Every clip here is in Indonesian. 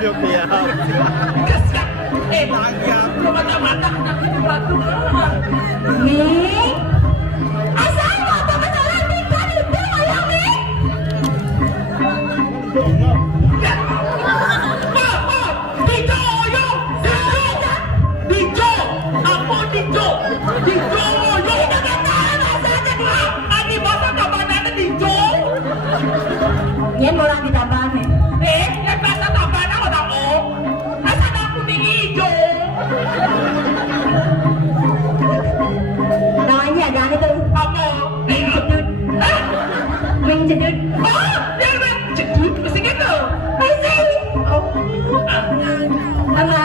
biar. Kesian. Tanggap. Lu mata-mata kena di batu. Nih. Asal apa masalah nikah itu ayam nih? Yan mo lang ditambahan eh. Yan basta tambahan ako na ko. Nasaan ang kuning hijau? Namanya ganito. Apa? Wing jedut. Wing jedut. Oh, yan ba? Jedut? Kasi gitu. Masih. Oh. Mama.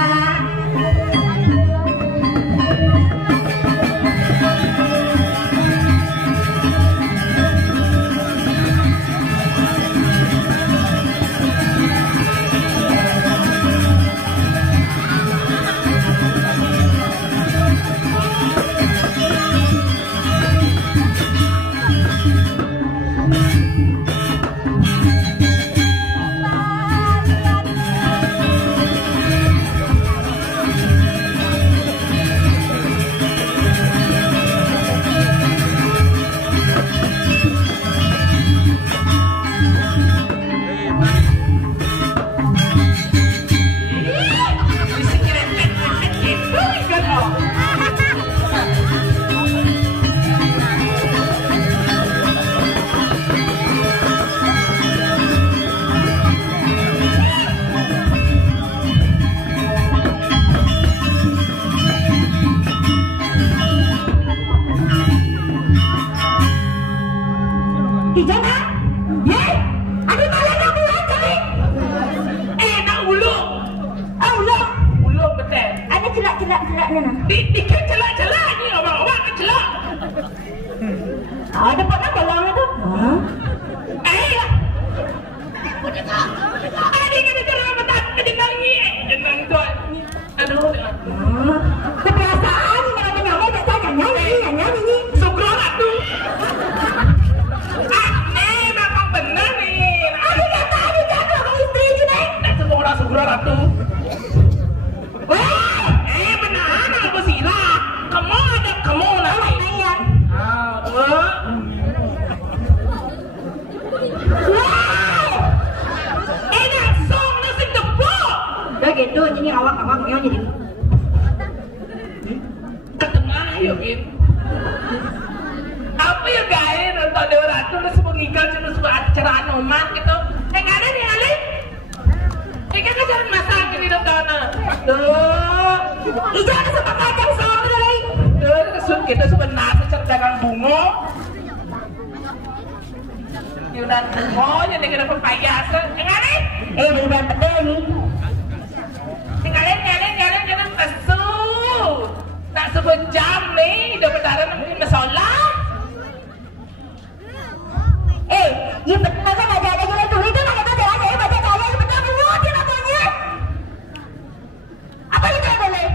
Dikit celak-celak ni orang-orang kan celak. Ada pernah balang itu? Ada yang ada celak betul. Ada nangis. Jenang tu. Aduh. Kebiasaan kalau nyamai tak tahu nyanyi. Sugro lah tu. Ni memang benar ni. Ada kata kalau istri je ni. Tak semua orang sugro lah tu. Gitu, jadi awak-awaknya jadi ke tengah yuk Bin. Apa ya guys nonton Dewa Ratu lu semua ngikal cuma sebuah acara anoman gitu. Ada nih Ali. Kan jalan masak ini nonton. Tuh, ijak ada sama kacang sama dari. Tuh, kesut kita sebenarnya secara dagang bunga. Yunan bunga jadi kena pepayas. Ali. Bukan pedih nih. Kalian jangan pesu. Tak sebut jam ni, dah berdarah mungkin masalah. Ya betul kan ada yang tulis itu nak kata jalan saya baca saya betul semua dia namanya. Apa yang kau boleh?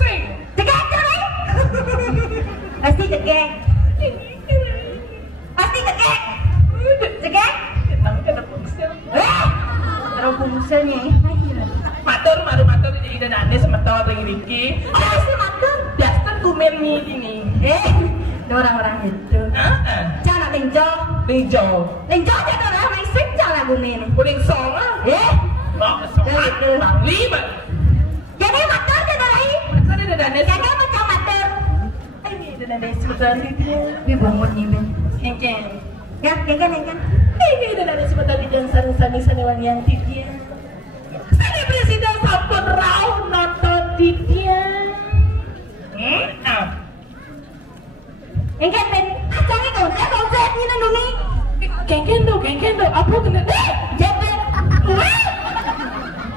Sing. Tegak kan? Pasti tegak. Pasti tegak. Tegak? Tapi kena fungsi. Terus fungsinya. Matur jadi dana semetor ring Riki. Oh, si matur. Biasa kumen ni ini. Orang-orang itu. Jangan lenjo. Linjo. Lenjo dia orang main sing jangan gumin. Kuning song ah. Mak song. Lima. Jadi matur dia dari. Matur dia dana. Kakak macam matur. Ini dana semetor itu. Ni bangun ni men. Engken. Ya, engkan. Ini dana semetor di jangan sani wangian tidia. Saya presiden sampun rauh nonton tidia. Engkan men. Jangan kau set ni nang ni. Kengkendo. Apa kena? Jepet.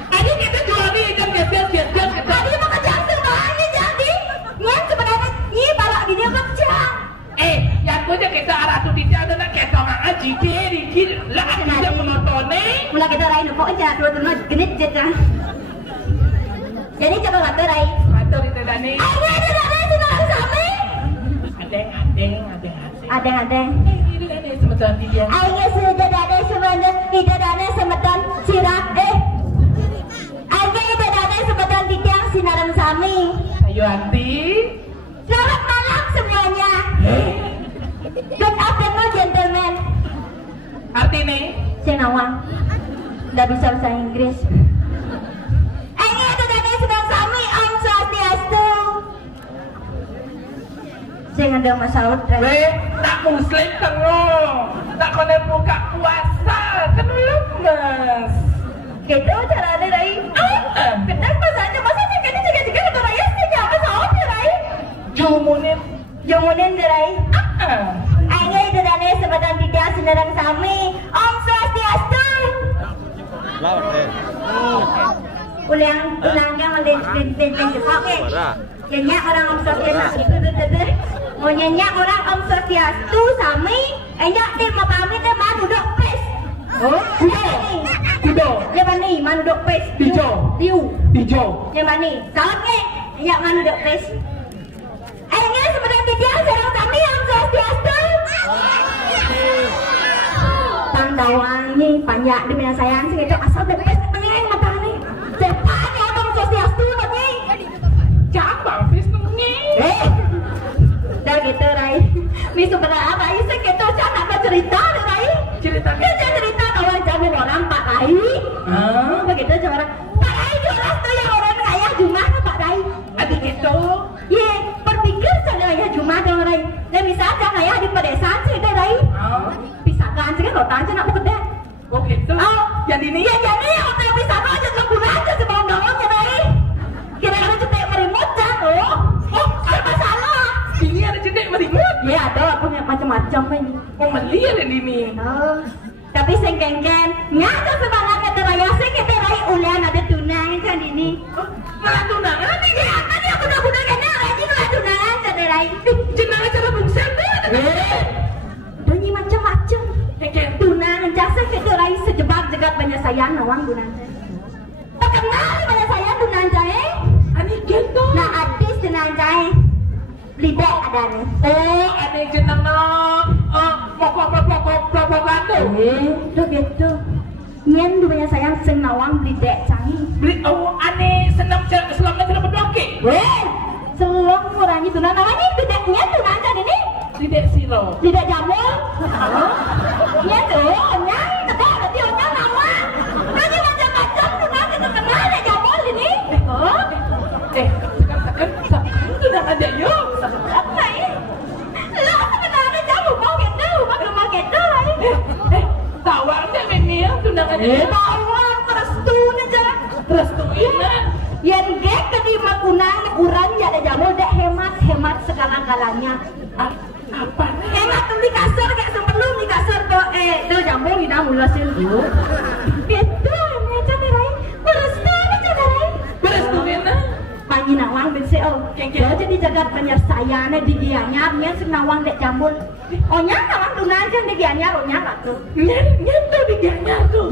Adik kita jual ni jam bias kita. Tadi mau kerja sebanyak jadi. Ni sebenarnya ni balak dia kerja. Yang punya kita arah tu tidia ada nak kita orang GT dikit. Lah kita menonton ni. Mula kita lain kok aja dua teman genit je kan. Jadi coba matur ai. Matur itu dani. Ada sudah sampai. Ada. Ini dani semeton tidia. Ayo sudah ada sebenarnya tidak ada semeton sirah. Sami. Sayuanti. Selamat malam semuanya. Good afternoon gentlemen. Artinya? Saya Nawang. Nggak bisa bahasa Inggris. Ini itu tadi sedang Sami Om Swastiastu. Saya nggak masalah. Tak muslim tengok. Tak kena buka puasa. Kan lemas. Gitu caranya Rai. Kedang masanya masanya kayaknya juga kata Raya sih apa soalnya Rai. Jumunin Rai. Ini itu tadi sebadan tidak senderang Sami Om Swastiastu. Ulangnya melihat oke. Nyanyi orang Om Swastiastu. Mau nyanyi orang Om Swastiastu Sami. Enyak dia mau pamit dia mau duduk please. Oh, kudo. Yang mana ni? Mana duduk please? Hijau. Yang mana ni? Salah ni. Enyak mana duduk please? Ini sebenarnya tidak serang Sami Om Swastiastu. Pandawangi panjang di mana sayang sih itu asal dari pengen mata ni. Cepatnya Om Swastiastu ni. Jangan habis ni. Dah gitu Rai. Ni sebenarnya apa? Saya gitu saya nak cerita dah Rai. Cerita kalau jamu orang Pak Rai. Begitu orang Pak Rai jelas tu yang orang kaya Jumat Pak Rai. Adik itu. Ye, berpikir sana ya Jumat dong Rai. Dan misalnya kaya di pedesaan sih dah Rai. Pisahkan sih kan rotan sih nak bekerja. Oh gitu. Jadi ni. Ya jadi hotel pisahkan aja sempurna aja sebelum dongnya Rai. Kira-kira cetek merimut kan? Oh, ada masalah. Sini ada cetek merimut. Ya ada punya macam-macam ini. Oh melihat yang ini. Tapi sengkengken, nyata semangat kata Raya sih kita Rai ulian ada tunang kan ini. Malah tunangan ni Ya kan dia budak-budak kena Rai malah tunangan kata Rai. jenang cara bungsan tu. Donyi macam-macam. Kengken. Tunangan jasa kita Rai sejebak jegat banyak sayang nawang tunangan. Terkenal banyak sayang tunangan Ani gitu. Nah artis tunangan Lidek ada nih. Oh, ada jenang pokok tu. Tuh gitu. Nyen du banyak sayang seng nawang Lidek canggih. Beli ane senam selama tidak berdoke. Selong kurangi tunangan namanya Lideknya tunangan ini. Tidak siro. Lidek jamur. Ya tuh, nyang tebak berarti orang nama. Nanti macam-macam tunangan terkenal ada jamur ini. Sekarang sudah ada yuk. Apa ini? Lah sebenarnya jamur mau gitu, mau gitu lah. Tawarnya ini yang tunangan. Bawang restu aja. Restu ini. Yang gek ke makunang kurang ya ada jamur dek hemat segala-galanya. Apa? Hemat tuh di kasur kayak sebelum di kasur tuh jamur ini mula sih. Gitu, macam ni Rai. Restu aja Rai. Restu ini. Panji nawang benseo. Dia jadi jagat penyersayannya di gianyar nya senawang dek jamur. Oh nyang nawang tunangan di gianyar oh nyang tuh. Nyentuh di ganya tuh.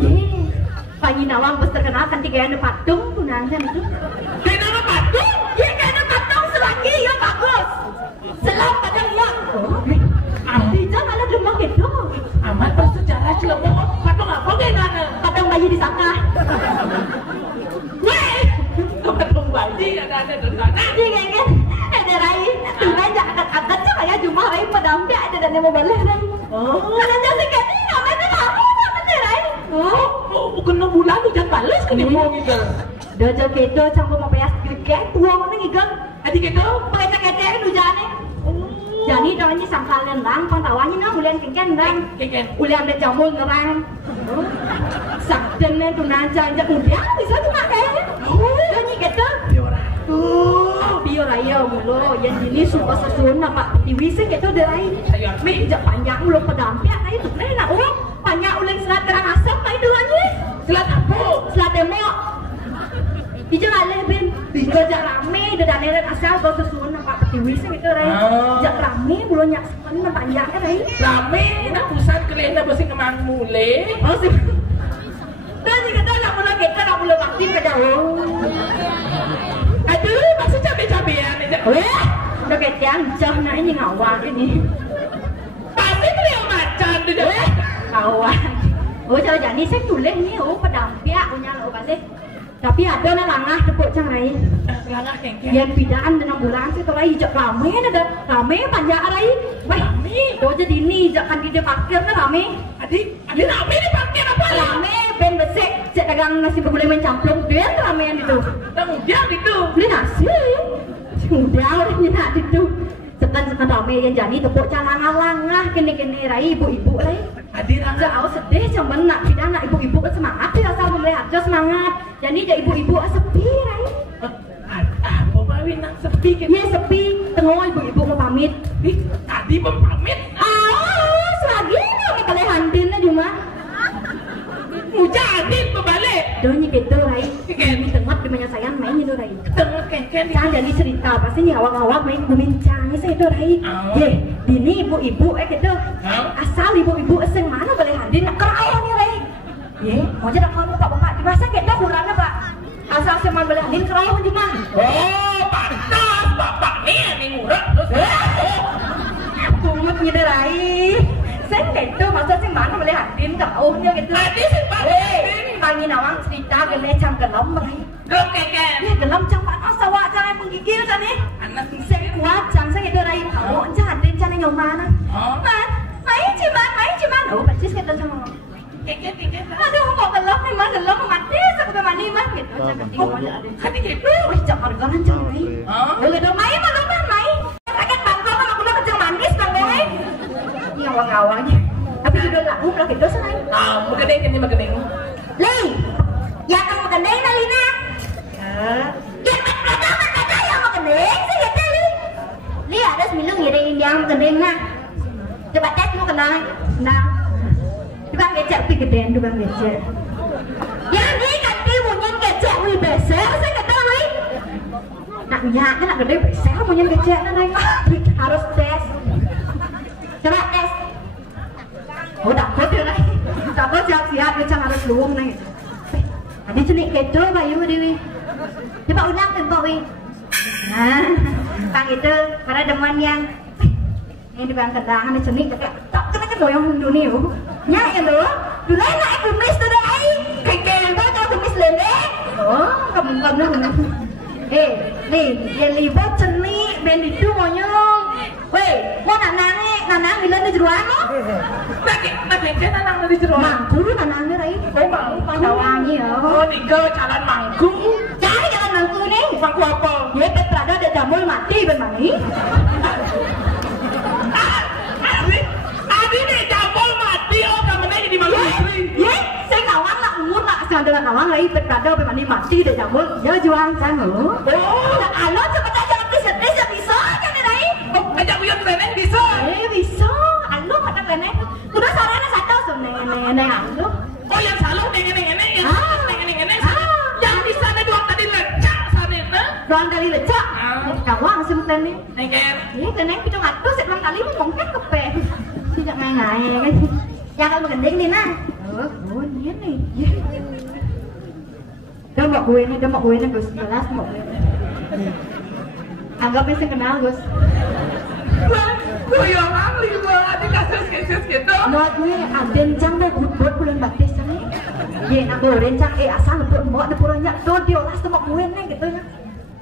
Panji nawang bos terkenal kan di gianyar patung tunangan itu. Di nama patung? Ya gianyar patung selagi ya bagus. Selam pada liang. Artinya malah gemuk gitu. Amat bersejarah celemu. Patung apa gimana? Patung bayi di sana. Patung bayi ada di sana. Dia kan ada Rai. Tunai angkat-angkat cuma ya cuma Rai pedampi ada dan yang mau balik Rai. Karena jadi kan ini namanya kamu mana Rai? Kena bulan tu jangan balas ke dia mau gitu. Dojo kedo campur mau bayar gede tua mana ngigang. Adik itu Pakai cakete kan hujannya. Jadi namanya sangkalan rang, pantawanya nah ulian kengken rang. Ulian ada jamur ngerang. Sakden tu nanca injak ulian bisa cuma kayaknya. Donyi gitu. Biar raya mulu yang ini suka sesun apa di wisi gitu derai. Mi injak panjang mulu pedampi atai tu nih nak panjang ulian selat terang asap mai duanya. selat apa? Selat demo. Ija ngalih bin. Ija jak rame dan neret asal kau sesun apa di wisi gitu rai. Jak rame mulu nyak sepan panjang rai. Rame nak pusat kelihatan bersih kemang mule. Oh sih. Dan jika tak nak mula kita nak mula vaksin ke jauh. Aduh, maksud cabai-cabian aja. Udah kayak tiang jam nak ini ngawak ini. Pasti beliau macan tu je. Ngawak. Oh, jadi saya tulis ni, pedampiak punya lo pasti. Tapi ada na langah tepuk cang rai. Langah kengkeng. Yang bidaan dengan bulan sih tuh rai jak rame ada rame panjang rai. Wah, tuh jadi ini jangan di parkir kan rame. Adi rame di parkir apa? Rame ben besek cek dagang nasi bergulai mencamplung ben ramean itu. Kemudian itu Beli nasi. Udah orangnya nak itu. Sekan rame yang jadi tepuk cang langah kene rai ibu-ibu rai. Adi Jauh sedih cuman nak bidang nak ibu-ibu semangat dia asal melihat semangat. Jadi dia ibu-ibu sepi rai. Apa bawi nak sepi kan? Iya sepi. Tengok ibu-ibu mau pamit. Tadi mau pamit. Selagi nak boleh handinnya cuma. Mujadin berbalik. Doanya gitu rai. Ini tengok di mana sayang main itu rai. Tengok kengkeng. Jangan jadi cerita pasti nih awak-awak main bincang saya itu rai. Ye, dini ibu-ibu gitu. Asal ibu-ibu sing mana boleh handin nak kerau nih rai. Ye, mau jadi kamu pak bapak di masa kita kurangnya pak. Asal seman boleh handin kerau cuma. Oh, pantas bapak nih ngurek terus. Kumut gitu rai. Saya gitu masa sing mana boleh handin keraunya gitu. Tadi sih pak. Pagi nawang cerita gele cang gelem rai. Gelem kengkeng. Ya gelem cang panas sawak cang menggigil kan nih. Anak Saya kuat cang saya gitu rai. Kamu cang handin cang yang mana? Main ciman. Oh, persis kita sama. kengkeng. Aduh, kok gelap nih mas, gelap mati, sampai mandi mas gitu. Hati gitu. Wih, jangan galan cang rai. Gitu main malu kan main. Sakit bangkok kalau udah kecil manis bang rai. Ini awang-awangnya. Tapi sudah laku udah gitu senang. Magandang kan niya magandang. Li, yang kamu magandang na Lina. Yang magandang sih gitu Li. Li ada sembilan ngiring yang magandang na. Coba tes mo kenal. Nah. Tukang becek pi gedean tukang becek. Yang ini kaki munyin becek wi besar saya kata Li. Nak nyak kan nak gede besar munyin becek na Li. Harus tes. Coba tes. Oh takut ya Li. Takut siap-siap dia harus luang nih. Ada cenik kedo bayu Dewi. Coba ulang tempo wi. Nah, Kang itu para demen yang ini di bang kedangan ada cenik tak kena kedoyong dunia. Nya ya lo. Dulu nak kumis tu deh. Kekeng kau kalau kumis lele. Oh, kamu dah. Nih, yang libat cenik ben itu monyong. Weh, mau nanang bilang di jeruan lo? Nak kengkeng nanang di jeruan. Mangku nanangnya rai. Oh, mangku pandawangi ya. Oh, tiga jalan mangku. Cari jalan mangku nih. Mangku apa? Ya, Petrada ada jamul mati ben mani. Adi nih jambol mati. Oh, kamu nih di mana? Ye, saya kawan nak umur nak sandalan awang rai Petrada ben mani mati deh jamul. Ya juang cang lo. Oh, alo cepet aja bisa kan rai. Ajak uyun reneng bisa. Bisa. Alo kadang reneng. Kuda sarana satu neng alo. Oh, yang selalu neng. Yang di sana dua tadi lecak sana. Doang kali lecak. Kawang sebutan nih. Kengkeng. Ini kena kita ngatur sebelum kali mungkin kepe. Tidak ngai kan. Yang kalau gendeng nih nah. Oh, dia nih. Dia mau gue nih Gus. Jelas mau gue. Anggapnya saya kenal Gus. Gue yang ahli banget dikasih gitu. Buat gue ada cang deh buat bulan batis nih. Ye nak goreng cang asal buat mau ada puranya tuh diolah sama gue nih gitu ya.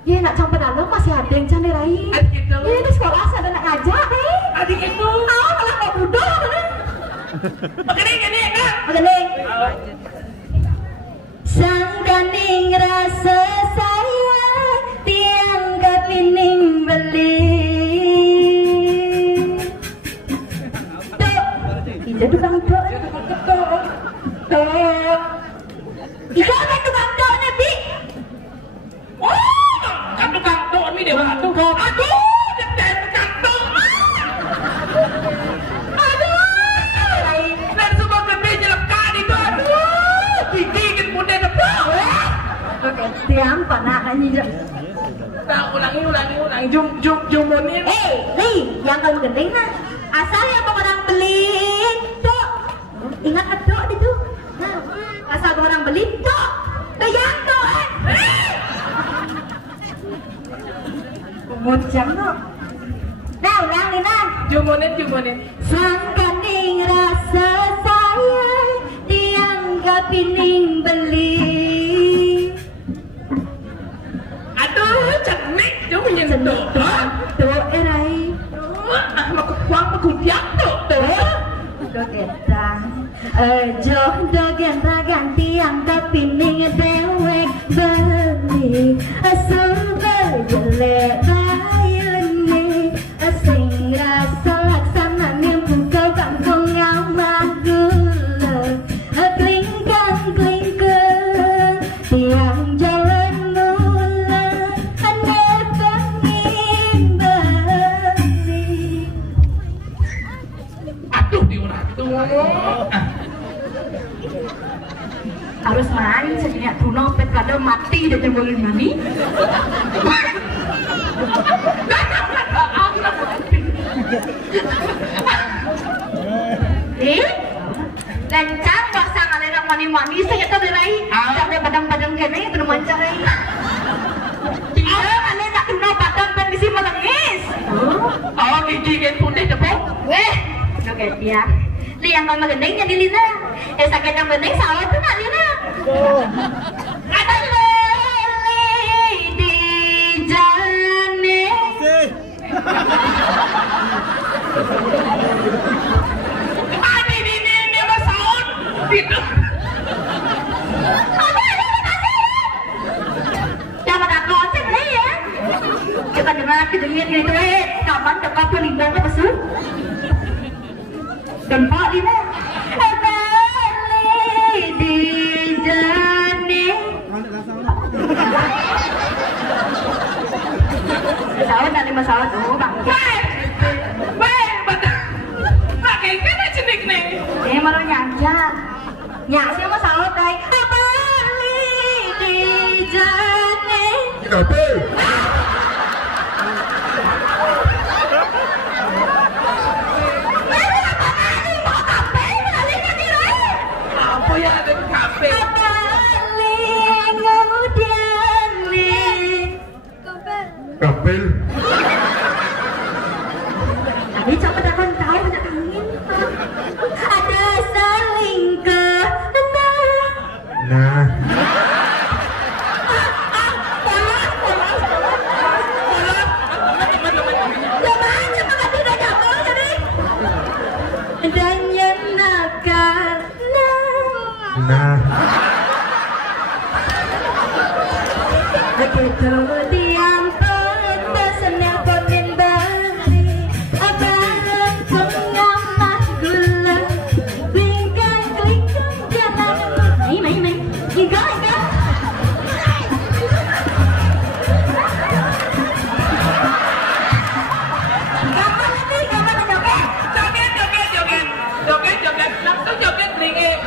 Ye nak sampai dalam masih ada yang cang rai. Ye di sekolah ada nak ngajak nih. Adik itu. Malah mau duduk nih. Magandang kan? Magandang. Sang ganing rasa sayang tiang kepining beli. Ida tukang dok. Ida kan tukang dok nih Bi. Oh, kan tukang dok nih dewa tuh. Aduh, jangan tukang dok. Aduh, dan semua gede jelekan itu. Aduh, digigit muda depan. Oke, tiang panak aja. Nah, ulangi. Jumunin. Li, yang kamu gendeng nah. Asal yang orang beli dok. Ingat dok itu. Nah, asal orang beli dok. Bayang dok. Bocang dok. Nah, ulang nih nah. Jumunin. Sang kaning rasa sayang dianggap pining beli. gedang jodoh gentragan tiang tapi ning dewek beli super jelek bayune sing rasa laksana buka kampung ngamah gula klingkang tiang jalan mula ane pengin beli. Aduh diurat tuh. Harus main sejenak tunopet kadang mati dan boleh mani. Lencang bahasa ngalerang mani-mani saya tak berai. Sampai padang-padang kene itu mancarai. Tinggal ale nak tuna padang ben bisi melengis. Oh, gigi pun deh tepuk. Weh, joget ya. Liang mama gendeng jadi Lina. Sakit yang gendeng sawah tuh nak Lina. Ada lele di jane. Ini masaun. Itu. Jangan aku cek nih ya. Kita dengar kedengin gitu kapan dekat pelinggan apa sih? Dan Pak Lina. Di jane. Sawah dari masalah tuh bang. Weh, betul. Pakai kena cenik nih. Malah nyanyak. Nyak siapa salah tay? Bali di jane. Apa? Apa yang ada di kafe? Kapel. Tadi coba takon tahu tidak angin. Ada saling ke Nah. dan nyenakan Nah. begitu diam petasnya konin bali abang pengamah gula bingkai kelingkang jalan ini juga Joget, langsung joget nih.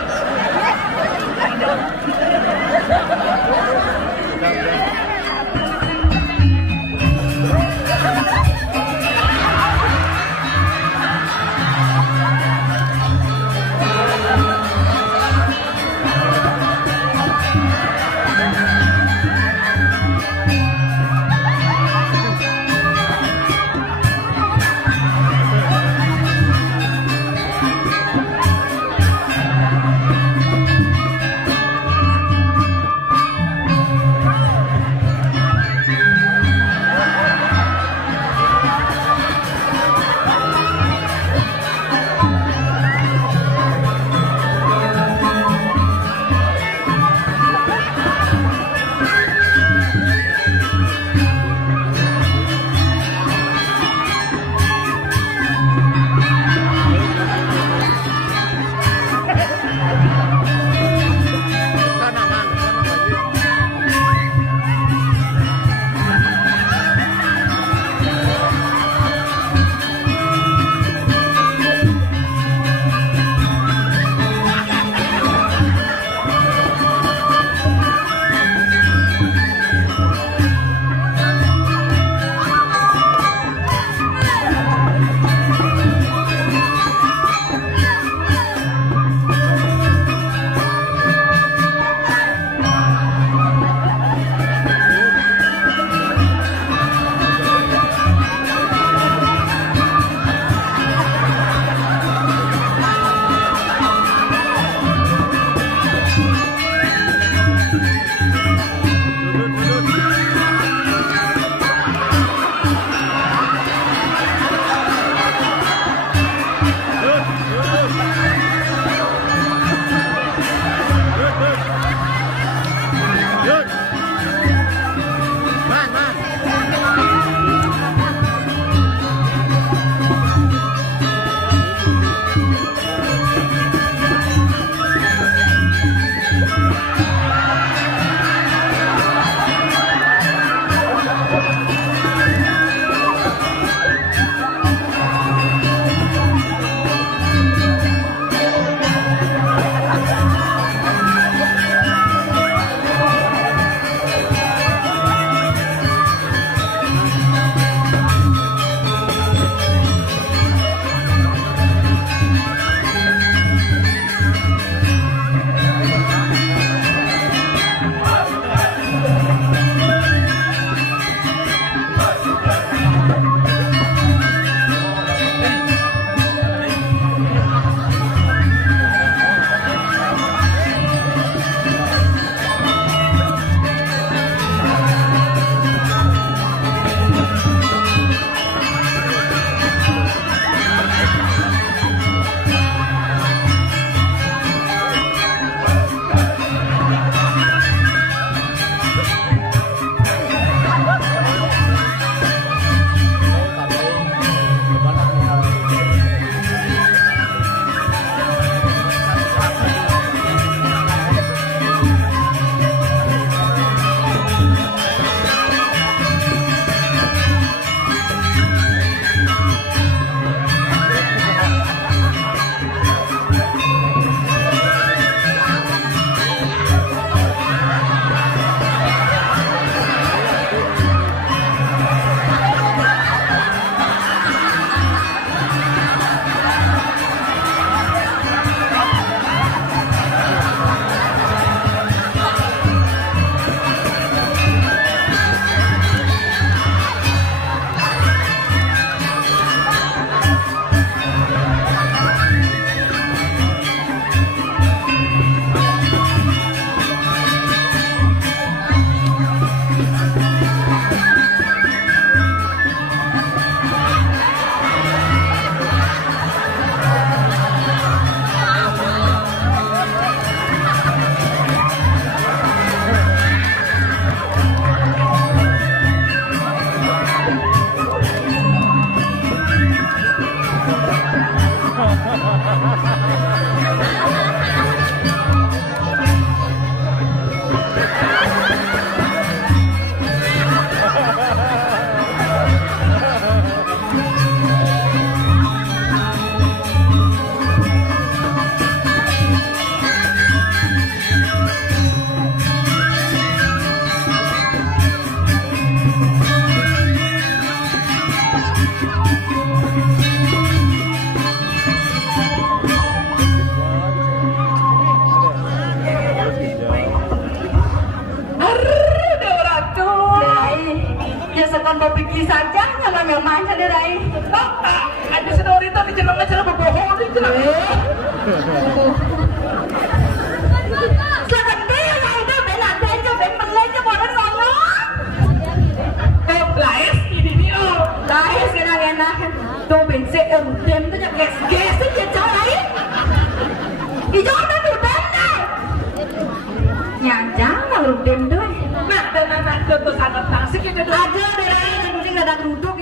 mau pergi saja jangan main saja dari. Ada sedori itu di jenengnya cara berbohong di jeneng. Sebentar yang itu benar saja benar saja boleh ngomong. Laes ini dia. Laes enak-enak. Tuh bensin tem tu jak gas je jauh lain. Hijau tu dem dah. Yang jangan lu dem tu. Nah, dan anak itu sangat tangsik itu. Ada dari kucing ada geruduk